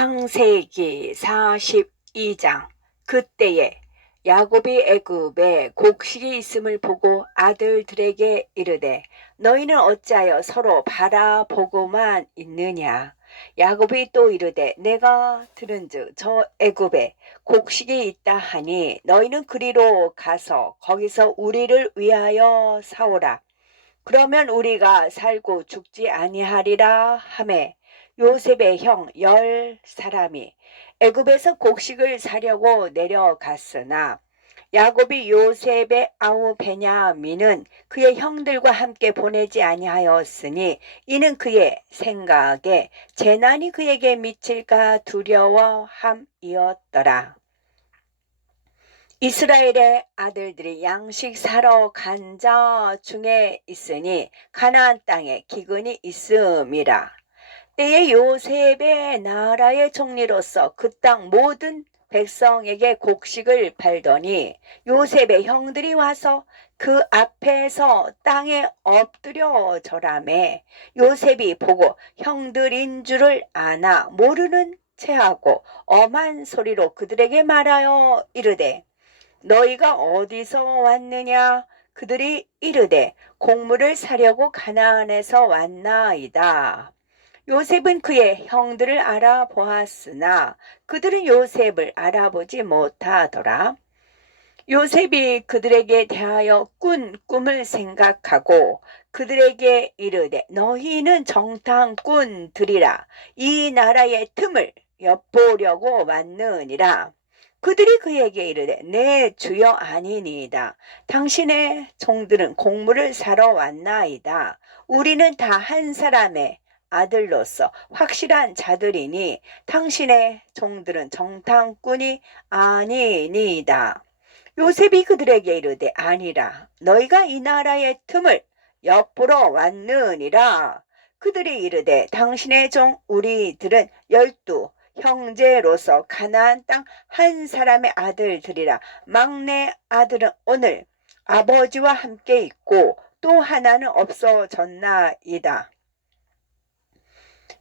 창세기 42장. 그때에 야곱이 애굽에 곡식이 있음을 보고 아들들에게 이르되 너희는 어찌하여 서로 바라보고만 있느냐? 야곱이 또 이르되 내가 들은즉 저 애굽에 곡식이 있다 하니 너희는 그리로 가서 거기서 우리를 위하여 사오라. 그러면 우리가 살고 죽지 아니하리라 하매 요셉의 형 열 사람이 애굽에서 곡식을 사려고 내려갔으나 야곱이 요셉의 아우 베냐민은 그의 형들과 함께 보내지 아니하였으니 이는 그의 생각에 재난이 그에게 미칠까 두려워함이었더라. 이스라엘의 아들들이 양식 사러 간 자 중에 있으니 가나안 땅에 기근이 있음이라. 때에 요셉의 나라의 총리로서 그 땅 모든 백성에게 곡식을 팔더니 요셉의 형들이 와서 그 앞에서 땅에 엎드려 절함에 요셉이 보고 형들인 줄을 아나 모르는 체하고 엄한 소리로 그들에게 말하여 이르되 너희가 어디서 왔느냐 그들이 이르되 곡물을 사려고 가나안에서 왔나이다. 요셉은 그의 형들을 알아보았으나 그들은 요셉을 알아보지 못하더라. 요셉이 그들에게 대하여 꾼 꿈을 생각하고 그들에게 이르되 너희는 정탐꾼들이라 이 나라의 틈을 엿보려고 왔느니라. 그들이 그에게 이르되 내 주여 아니니이다. 당신의 종들은 곡물을 사러 왔나이다. 우리는 다 한 사람의 아들로서 확실한 자들이니 당신의 종들은 정탐꾼이 아니니이다. 요셉이 그들에게 이르되 아니라 너희가 이 나라의 틈을 엿보러 왔느니라. 그들이 이르되 당신의 종 우리들은 열두 형제로서 가나안 땅 한 사람의 아들들이라 막내 아들은 오늘 아버지와 함께 있고 또 하나는 없어졌나이다.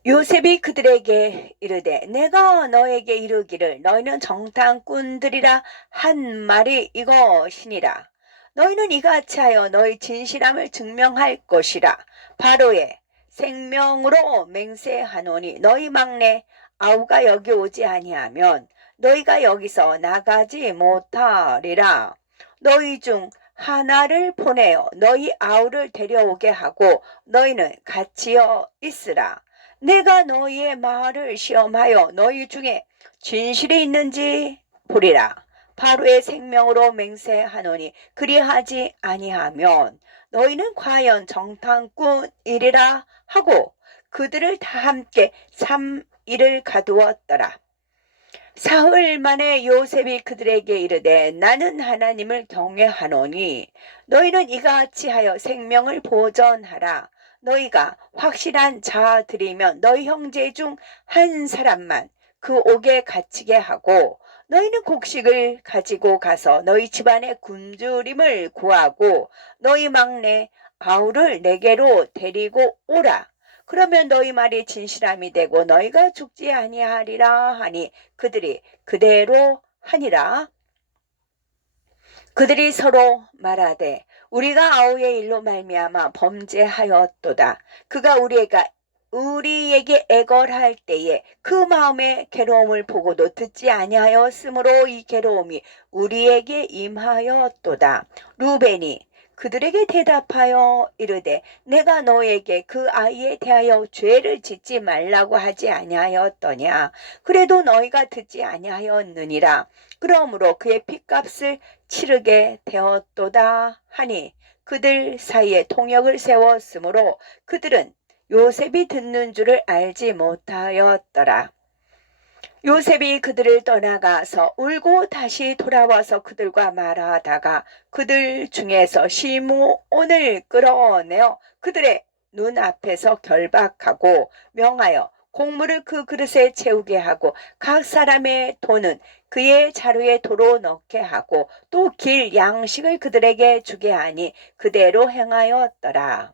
요셉이 그들에게 이르되 내가 너에게 이르기를 너희는 정탐꾼들이라 한 말이 이것이니라. 너희는 이같이 하여 너희 진실함을 증명할 것이라. 바로의 생명으로 맹세하노니 너희 막내 아우가 여기 오지 아니하면 너희가 여기서 나가지 못하리라. 너희 중 하나를 보내어 너희 아우를 데려오게 하고 너희는 같이여 있으라. 내가 너희의 말을 시험하여 너희 중에 진실이 있는지 보리라. 바로의 생명으로 맹세하노니 그리하지 아니하면 너희는 과연 정탐꾼이리라 하고 그들을 다 함께 삼일을 가두었더라. 사흘 만에 요셉이 그들에게 이르되 나는 하나님을 경외하노니 너희는 이같이 하여 생명을 보전하라. 너희가 확실한 자들이면 너희 형제 중 한 사람만 그 옥에 갇히게 하고 너희는 곡식을 가지고 가서 너희 집안의 굶주림을 구하고 너희 막내 아우를 내게로 데리고 오라. 그러면 너희 말이 진실함이 되고 너희가 죽지 아니하리라 하니 그들이 그대로 하니라. 그들이 서로 말하되 우리가 아우의 일로 말미암아 범죄하였도다. 그가 우리가 우리에게 애걸할 때에 그 마음의 괴로움을 보고도 듣지 아니하였으므로 이 괴로움이 우리에게 임하였도다. 루벤이 그들에게 대답하여 이르되 내가 너에게 그 아이에 대하여 죄를 짓지 말라고 하지 아니하였더냐 그래도 너희가 듣지 아니하였느니라 그러므로 그의 핏값을 치르게 되었도다 하니 그들 사이에 통역을 세웠으므로 그들은 요셉이 듣는 줄을 알지 못하였더라. 요셉이 그들을 떠나가서 울고 다시 돌아와서 그들과 말하다가 그들 중에서 시므온을 끌어내어 그들의 눈앞에서 결박하고 명하여 곡물을 그 그릇에 채우게 하고 각 사람의 돈은 그의 자루에 도로 넣게 하고 또 길 양식을 그들에게 주게 하니 그대로 행하였더라.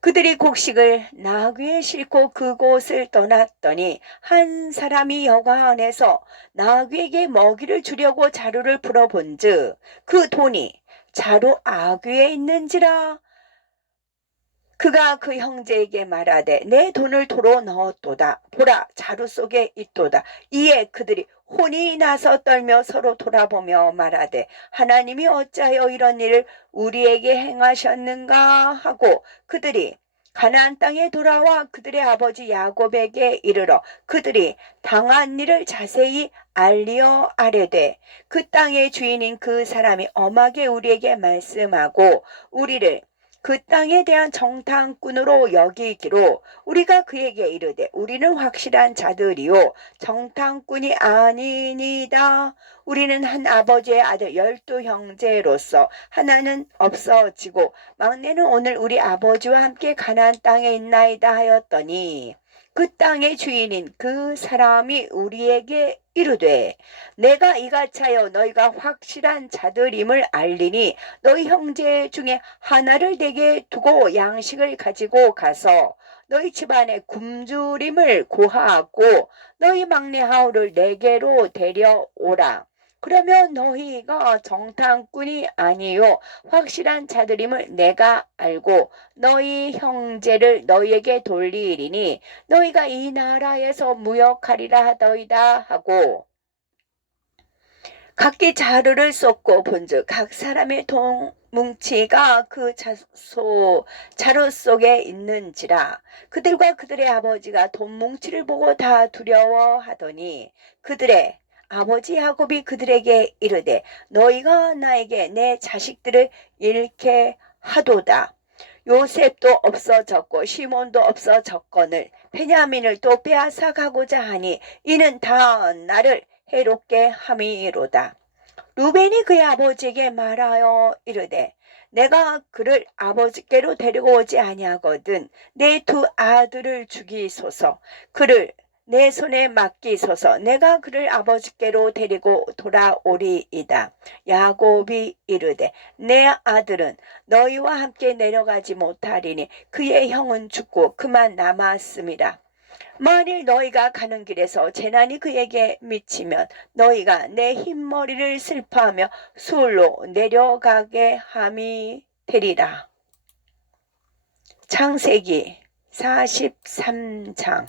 그들이 곡식을 나귀에 싣고 그곳을 떠났더니 한 사람이 여가 안에서 나귀에게 먹이를 주려고 자루를 풀어본즉 그 돈이 자루 아귀에 있는지라 그가 그 형제에게 말하되 내 돈을 도로 넣었도다. 보라 자루 속에 있도다. 이에 그들이 혼이 나서 떨며 서로 돌아보며 말하되 하나님이 어찌하여 이런 일을 우리에게 행하셨는가? 하고 그들이 가나안 땅에 돌아와 그들의 아버지 야곱에게 이르러 그들이 당한 일을 자세히 알리어 아뢰되 그 땅의 주인인 그 사람이 엄하게 우리에게 말씀하고 우리를 그 땅에 대한 정탐꾼으로 여기기로 우리가 그에게 이르되 우리는 확실한 자들이요 정탐꾼이 아니니다. 우리는 한 아버지의 아들 열두 형제로서 하나는 없어지고 막내는 오늘 우리 아버지와 함께 가나안 땅에 있나이다 하였더니 그 땅의 주인인 그 사람이 우리에게 이르되 내가 이같이하여 너희가 확실한 자들임을 알리니 너희 형제 중에 하나를 내게 두고 양식을 가지고 가서 너희 집안에 굶주림을 고하고 너희 막내 하울을 내게로 데려오라. 그러면 너희가 정탐꾼이 아니요. 확실한 자들임을 내가 알고 너희 형제를 너희에게 돌리리니 너희가 이 나라에서 무역하리라 하더이다 하고. 각기 자루를 쏟고 본즉 각 사람의 동 뭉치가 그 자소 자루 속에 있는지라. 그들과 그들의 아버지가 돈 뭉치를 보고 다 두려워하더니 그들의 아버지 야곱이 그들에게 이르되 너희가 나에게 내 자식들을 잃게 하도다. 요셉도 없어졌고 시몬도 없어졌거늘 베냐민을 또 빼앗아 가고자 하니 이는 다 나를 해롭게 함이로다. 루벤이 그의 아버지에게 말하여 이르되 내가 그를 아버지께로 데리고 오지 아니하거든 내 두 아들을 죽이소서 그를 내 손에 맡기소서 내가 그를 아버지께로 데리고 돌아오리이다. 야곱이 이르되 내 아들은 너희와 함께 내려가지 못하리니 그의 형은 죽고 그만 남았음이라. 만일 너희가 가는 길에서 재난이 그에게 미치면 너희가 내 흰머리를 슬퍼하며 수울로 내려가게 함이 되리라. 창세기 43장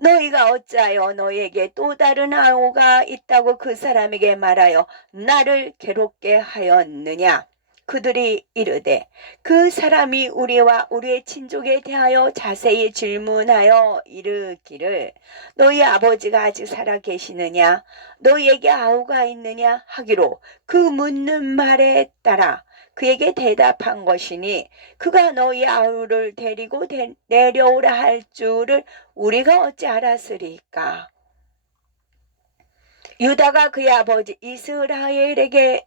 너희가 어찌하여 너에게 또 다른 아우가 있다고 그 사람에게 말하여 나를 괴롭게 하였느냐? 그들이 이르되 그 사람이 우리와 우리의 친족에 대하여 자세히 질문하여 이르기를 너희 아버지가 아직 살아 계시느냐 너희에게 아우가 있느냐 하기로 그 묻는 말에 따라 그에게 대답한 것이니 그가 너희 아우를 데리고 데, 내려오라 할 줄을 우리가 어찌 알았으리까? 유다가 그의 아버지 이스라엘에게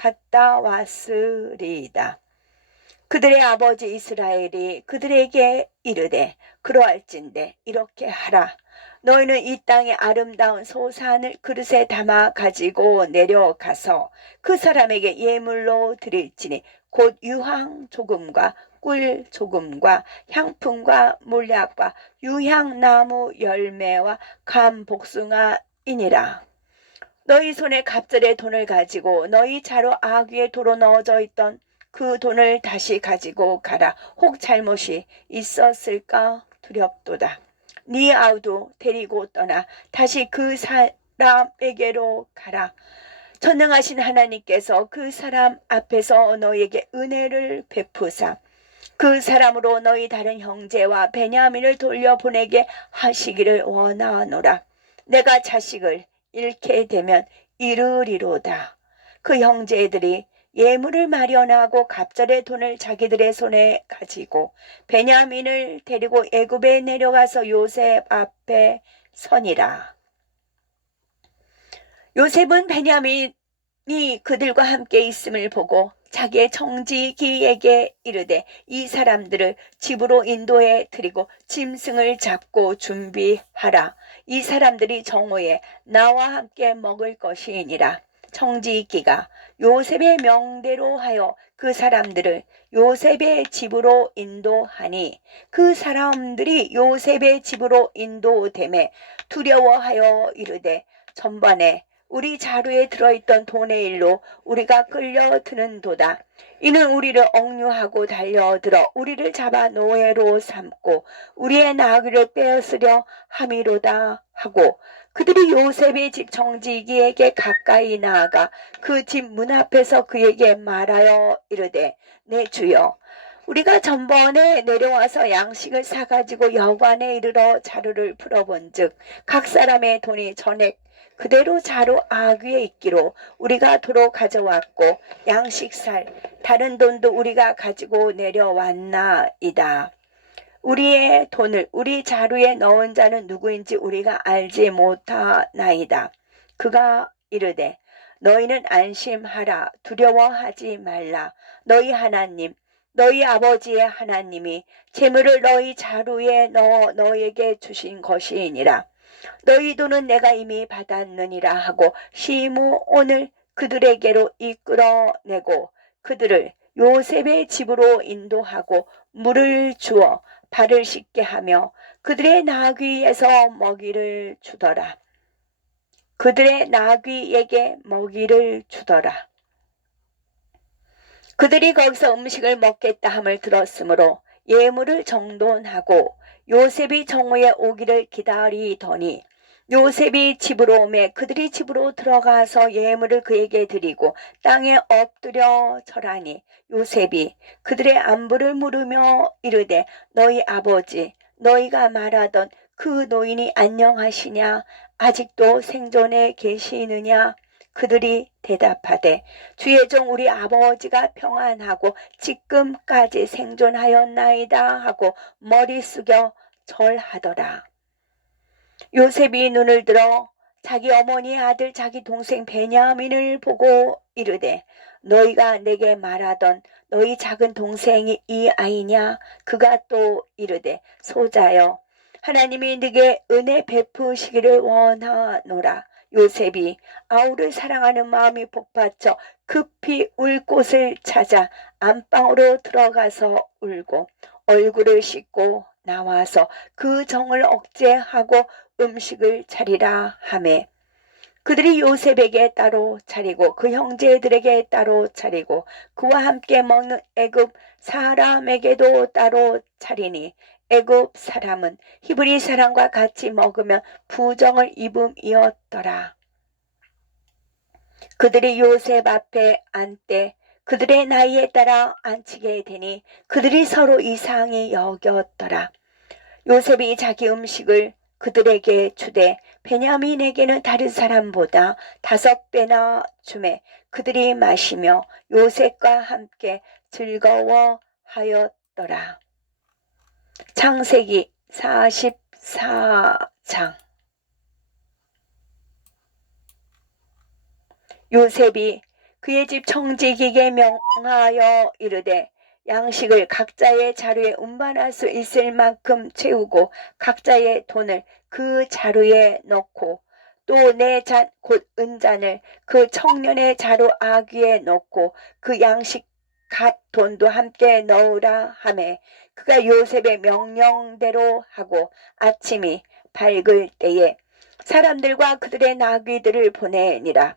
갔다 왔으리이다. 그들의 아버지 이스라엘이 그들에게 이르되 그러할진대 이렇게 하라. 너희는 이 땅의 아름다운 소산을 그릇에 담아 가지고 내려가서 그 사람에게 예물로 드릴지니 곧 유황 조금과 꿀 조금과 향품과 몰약과 유향나무 열매와 감 복숭아이니라. 너희 손에 갑절의 돈을 가지고 너희 자로 아귀에 도로 넣어져 있던 그 돈을 다시 가지고 가라. 혹 잘못이 있었을까 두렵도다. 네 아우도 데리고 떠나 다시 그 사람에게로 가라. 전능하신 하나님께서 그 사람 앞에서 너희에게 은혜를 베푸사 그 사람으로 너희 다른 형제와 베냐민을 돌려보내게 하시기를 원하노라. 내가 자식을 잃게 되면 이르리로다. 그 형제들이 예물을 마련하고 갑절의 돈을 자기들의 손에 가지고 베냐민을 데리고 애굽에 내려가서 요셉 앞에 선이라. 요셉은 베냐민이 그들과 함께 있음을 보고 자기의 청지기에게 이르되 이 사람들을 집으로 인도해 드리고 짐승을 잡고 준비하라. 이 사람들이 정오에 나와 함께 먹을 것이니라. 청지기가 요셉의 명대로 하여 그 사람들을 요셉의 집으로 인도하니 그 사람들이 요셉의 집으로 인도됨에 두려워하여 이르되 전반에 우리 자루에 들어있던 돈의 일로 우리가 끌려드는 도다. 이는 우리를 억류하고 달려들어 우리를 잡아 노예로 삼고 우리의 나귀를 빼앗으려 함이로다 하고 그들이 요셉의 집 정지기에게 가까이 나아가 그 집 문 앞에서 그에게 말하여 이르되 내 주여 우리가 전번에 내려와서 양식을 사가지고 여관에 이르러 자루를 풀어본즉 각 사람의 돈이 전액 그대로 자루 아귀에 있기로 우리가 도로 가져왔고 양식살 다른 돈도 우리가 가지고 내려왔나이다. 우리의 돈을 우리 자루에 넣은 자는 누구인지 우리가 알지 못하나이다. 그가 이르되 너희는 안심하라 두려워하지 말라 너희 하나님 너희 아버지의 하나님이 재물을 너희 자루에 넣어 너희에게 주신 것이니라 너희 돈은 내가 이미 받았느니라 하고 오늘 그들에게로 이끌어내고 그들을 요셉의 집으로 인도하고 물을 주어 발을 씻게 하며 그들의 나귀에서 먹이를 주더라. 그들의 나귀에게 먹이를 주더라. 그들이 거기서 음식을 먹겠다 함을 들었으므로 예물을 정돈하고 요셉이 정오에 오기를 기다리더니 요셉이 집으로 오매 그들이 집으로 들어가서 예물을 그에게 드리고 땅에 엎드려 절하니 요셉이 그들의 안부를 물으며 이르되 너희 아버지 너희가 말하던 그 노인이 안녕하시냐? 아직도 생존해 계시느냐? 그들이 대답하되 주의 종 우리 아버지가 평안하고 지금까지 생존하였나이다. 하고 머리 숙여 절하더라. 요셉이 눈을 들어 자기 어머니의 아들 자기 동생 베냐민을 보고 이르되 너희가 내게 말하던 너희 작은 동생이 이 아이냐 그가 또 이르되 소자여 하나님이 네게 은혜 베푸시기를 원하노라 요셉이 아우를 사랑하는 마음이 복받쳐 급히 울 곳을 찾아 안방으로 들어가서 울고 얼굴을 씻고 나와서 그 정을 억제하고 음식을 차리라 하매 그들이 요셉에게 따로 차리고 그 형제들에게 따로 차리고 그와 함께 먹는 애굽 사람에게도 따로 차리니 애굽 사람은 히브리 사람과 같이 먹으면 부정을 입음이었더라. 그들이 요셉 앞에 앉되 그들의 나이에 따라 앉히게 되니 그들이 서로 이상히 여겼더라. 요셉이 자기 음식을 그들에게 주되 베냐민에게는 다른 사람보다 다섯 배나 주매 그들이 마시며 요셉과 함께 즐거워하였더라. 창세기 44장 요셉이 그의 집 청지기에게 명하여 이르되 양식을 각자의 자루에 운반할 수 있을 만큼 채우고 각자의 돈을 그 자루에 넣고 또 내 잔 곧 은잔을 그 청년의 자루 아귀에 넣고 그 양식 값 돈도 함께 넣으라 하매 그가 요셉의 명령대로 하고 아침이 밝을 때에 사람들과 그들의 나귀들을 보내니라.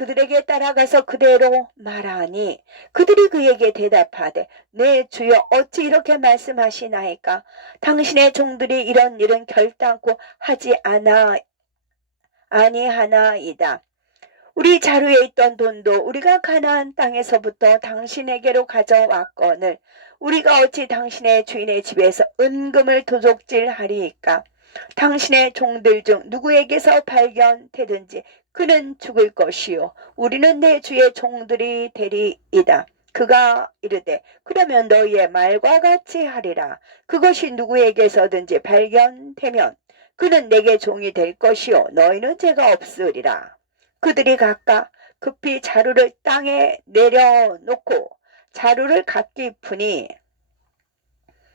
그들에게 따라가서 그대로 말하니 그들이 그에게 대답하되 내 주여 어찌 이렇게 말씀하시나이까? 당신의 종들이 이런 일은 결단코 하지 않아 아니하나이다. 우리 자루에 있던 돈도 우리가 가나안 땅에서부터 당신에게로 가져왔거늘 우리가 어찌 당신의 주인의 집에서 은금을 도적질하리이까? 당신의 종들 중 누구에게서 발견되든지 그는 죽을 것이요 우리는 내 주의 종들이 되리이다. 그가 이르되 그러면 너희의 말과 같이 하리라. 그것이 누구에게서든지 발견되면 그는 내게 종이 될 것이요 너희는 죄가 없으리라. 그들이 각각 급히 자루를 땅에 내려놓고 자루를 갖기 푸니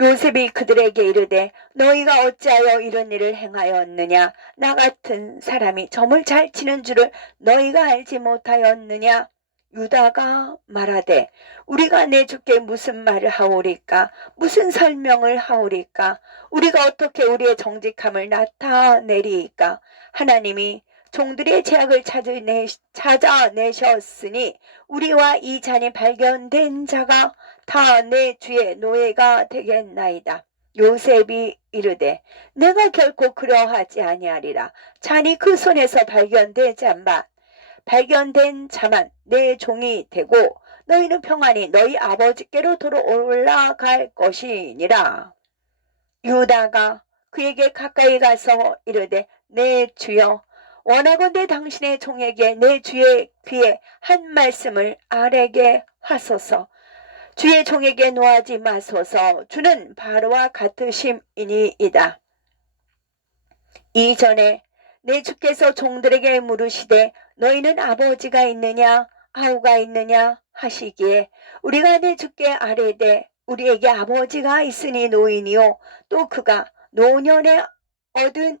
요셉이 그들에게 이르되 너희가 어찌하여 이런 일을 행하였느냐? 나 같은 사람이 점을 잘 치는 줄을 너희가 알지 못하였느냐? 유다가 말하되 우리가 내 주께 무슨 말을 하오리까? 무슨 설명을 하오리까? 우리가 어떻게 우리의 정직함을 나타내리까? 하나님이 종들의 제약을 찾아내, 찾아내셨으니 우리와 이 잔이 발견된 자가 다 내 주의 노예가 되겠나이다. 요셉이 이르되 내가 결코 그러하지 아니하리라. 잔이 그 손에서 발견되자만 발견된 자만 내 종이 되고 너희는 평안히 너희 아버지께로 돌아 올라갈 것이니라. 유다가 그에게 가까이 가서 이르되 내 주여 원하건대 당신의 종에게 내 주의 귀에 한 말씀을 아래게 하소서. 주의 종에게 노하지 마소서. 주는 바로와 같으심이니이다. 이전에 내 주께서 종들에게 물으시되 너희는 아버지가 있느냐 아우가 있느냐 하시기에 우리가 내 주께 아뢰되 우리에게 아버지가 있으니 노인이요 또 그가 노년에 얻은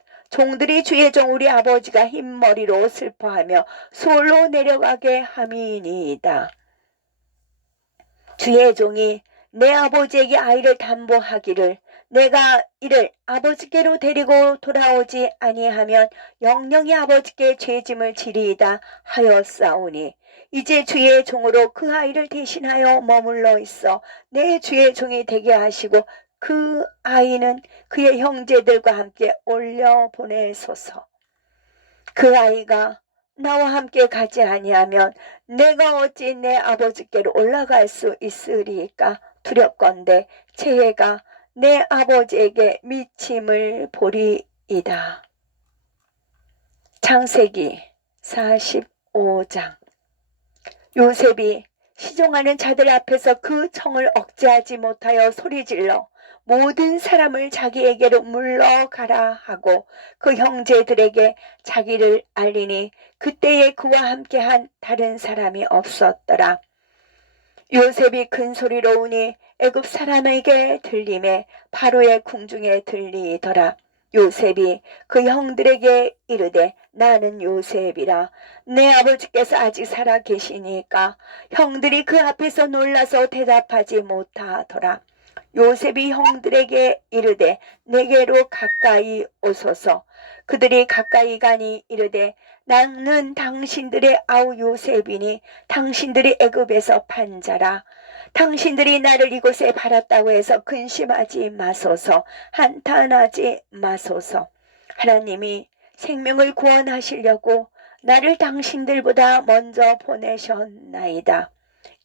종들이 주의 종 우리 아버지가 흰머리로 슬퍼하며 솔로 내려가게 함이니이다. 주의 종이 내 아버지에게 아이를 담보하기를 내가 이를 아버지께로 데리고 돌아오지 아니하면 영영이 아버지께 죄짐을 지리이다 하였사오니 이제 주의 종으로 그 아이를 대신하여 머물러 있어 내 주의 종이 되게 하시고 그 아이는 그의 형제들과 함께 올려 보내소서. 그 아이가 나와 함께 가지 아니하면 내가 어찌 내 아버지께로 올라갈 수 있으리까 두렵건대 채혜가 내 아버지에게 미침을 보리이다. 창세기 45장 요셉이 시종하는 자들 앞에서 그 청을 억제하지 못하여 소리질러 모든 사람을 자기에게로 물러가라 하고 그 형제들에게 자기를 알리니 그때에 그와 함께한 다른 사람이 없었더라. 요셉이 큰 소리로 우니 애굽 사람에게 들림에 바로의 궁중에 들리더라. 요셉이 그 형들에게 이르되 나는 요셉이라 내 아버지께서 아직 살아 계시니까 형들이 그 앞에서 놀라서 대답하지 못하더라. 요셉이 형들에게 이르되 내게로 가까이 오소서. 그들이 가까이 가니 이르되 나는 당신들의 아우 요셉이니 당신들이 애굽에서 판자라. 당신들이 나를 이곳에 팔았다고 해서 근심하지 마소서 한탄하지 마소서. 하나님이 생명을 구원하시려고 나를 당신들보다 먼저 보내셨나이다.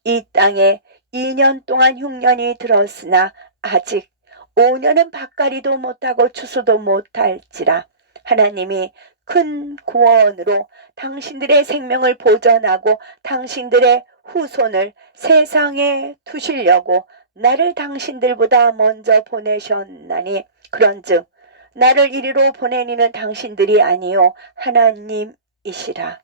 이 땅에 2년 동안 흉년이 들었으나 아직 5년은 밭가리도 못하고 추수도 못할지라 하나님이 큰 구원으로 당신들의 생명을 보전하고 당신들의 후손을 세상에 두시려고 나를 당신들보다 먼저 보내셨나니 그런즉 나를 이리로 보내니는 당신들이 아니요 하나님이시라.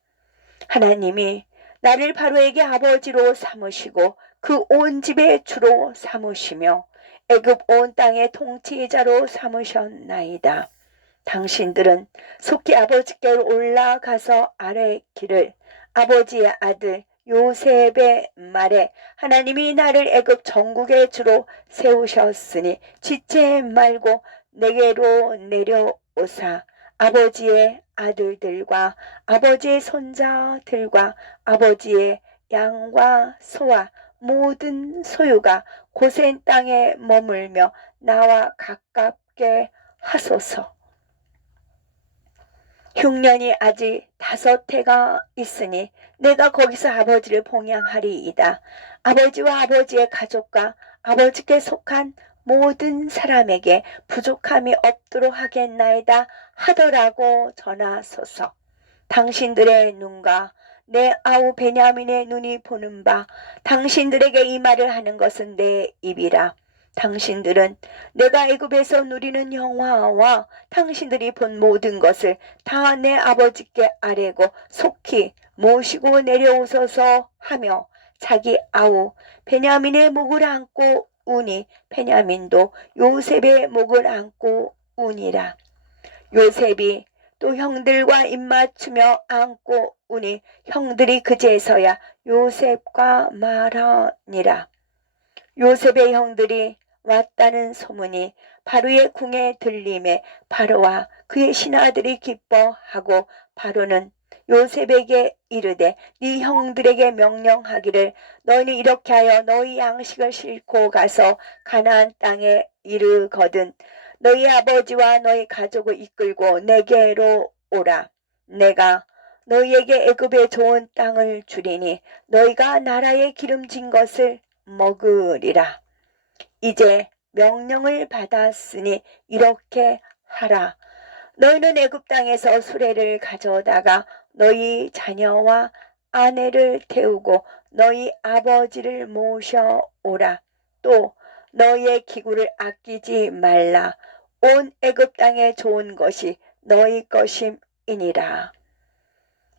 하나님이 나를 바로에게 아버지로 삼으시고 그 온 집의 주로 삼으시며 애굽 온 땅의 통치자로 삼으셨나이다. 당신들은 속히 아버지께로 올라가서 아래 길을 아버지의 아들 요셉의 말에 하나님이 나를 애굽 전국의 주로 세우셨으니 지체 말고 내게로 내려오사 아버지의 아들들과 아버지의 손자들과 아버지의 양과 소와 모든 소유가 고센 땅에 머물며 나와 가깝게 하소서. 흉년이 아직 다섯 해가 있으니 내가 거기서 아버지를 봉양하리이다. 아버지와 아버지의 가족과 아버지께 속한 모든 사람에게 부족함이 없도록 하겠나이다 하더라고 전하소서. 당신들의 눈과 내 아우 베냐민의 눈이 보는 바 당신들에게 이 말을 하는 것은 내 입이라. 당신들은 내가 애굽에서 누리는 영화와 당신들이 본 모든 것을 다 내 아버지께 아뢰고 속히 모시고 내려오소서 하며 자기 아우 베냐민의 목을 안고 우니 베냐민도 요셉의 목을 안고 우니라. 요셉이 또 형들과 입맞추며 안고 우니 형들이 그제서야 요셉과 말하니라. 요셉의 형들이 왔다는 소문이 바로의 궁에 들림에 바로와 그의 신하들이 기뻐하고 바로는 요셉에게 이르되 네 형들에게 명령하기를 너희는 이렇게 하여 너희 양식을 싣고 가서 가나안 땅에 이르거든 너희 아버지와 너희 가족을 이끌고 내게로 오라 내가 너희에게 애굽의 좋은 땅을 주리니 너희가 나라의 기름진 것을 먹으리라 이제 명령을 받았으니 이렇게 하라. 너희는 애굽 땅에서 수레를 가져다가 너희 자녀와 아내를 태우고 너희 아버지를 모셔오라. 또 너희의 기구를 아끼지 말라. 온 애굽 땅에 좋은 것이 너희 것임이니라.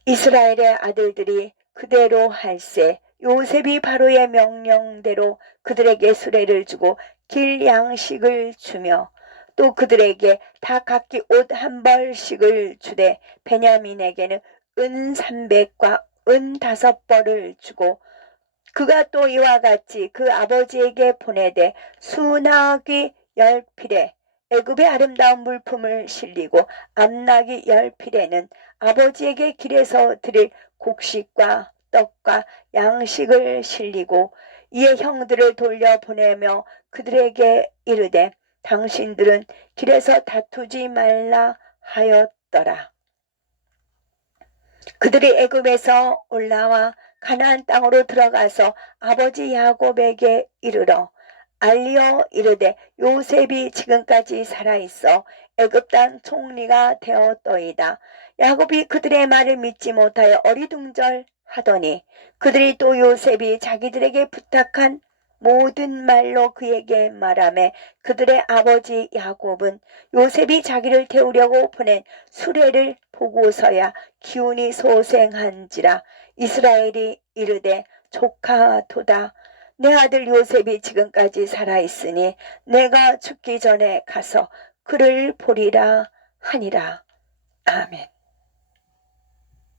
이스라엘의 아들들이 그대로 할세 요셉이 바로의 명령대로 그들에게 수레를 주고 길 양식을 주며 또 그들에게 다 각기 옷 한 벌씩을 주되 베냐민에게는 은 삼백과 은 다섯 벌을 주고 그가 또 이와 같이 그 아버지에게 보내되 수나귀 열 필에 애굽의 아름다운 물품을 실리고 암나귀 열 필에는 아버지에게 길에서 드릴 곡식과 떡과 양식을 실리고 이에 형들을 돌려 보내며 그들에게 이르되 당신들은 길에서 다투지 말라 하였더라. 그들이 애굽에서 올라와 가나안 땅으로 들어가서 아버지 야곱에게 이르러 알리어 이르되 요셉이 지금까지 살아 있어 애굽 땅 총리가 되었더이다. 야곱이 그들의 말을 믿지 못하여 어리둥절 하더니 그들이 또 요셉이 자기들에게 부탁한 모든 말로 그에게 말하매 그들의 아버지 야곱은 요셉이 자기를 태우려고 보낸 수레를 보고서야 기운이 소생한지라 이스라엘이 이르되 조카도다. 내 아들 요셉이 지금까지 살아있으니 내가 죽기 전에 가서 그를 보리라 하니라. 아멘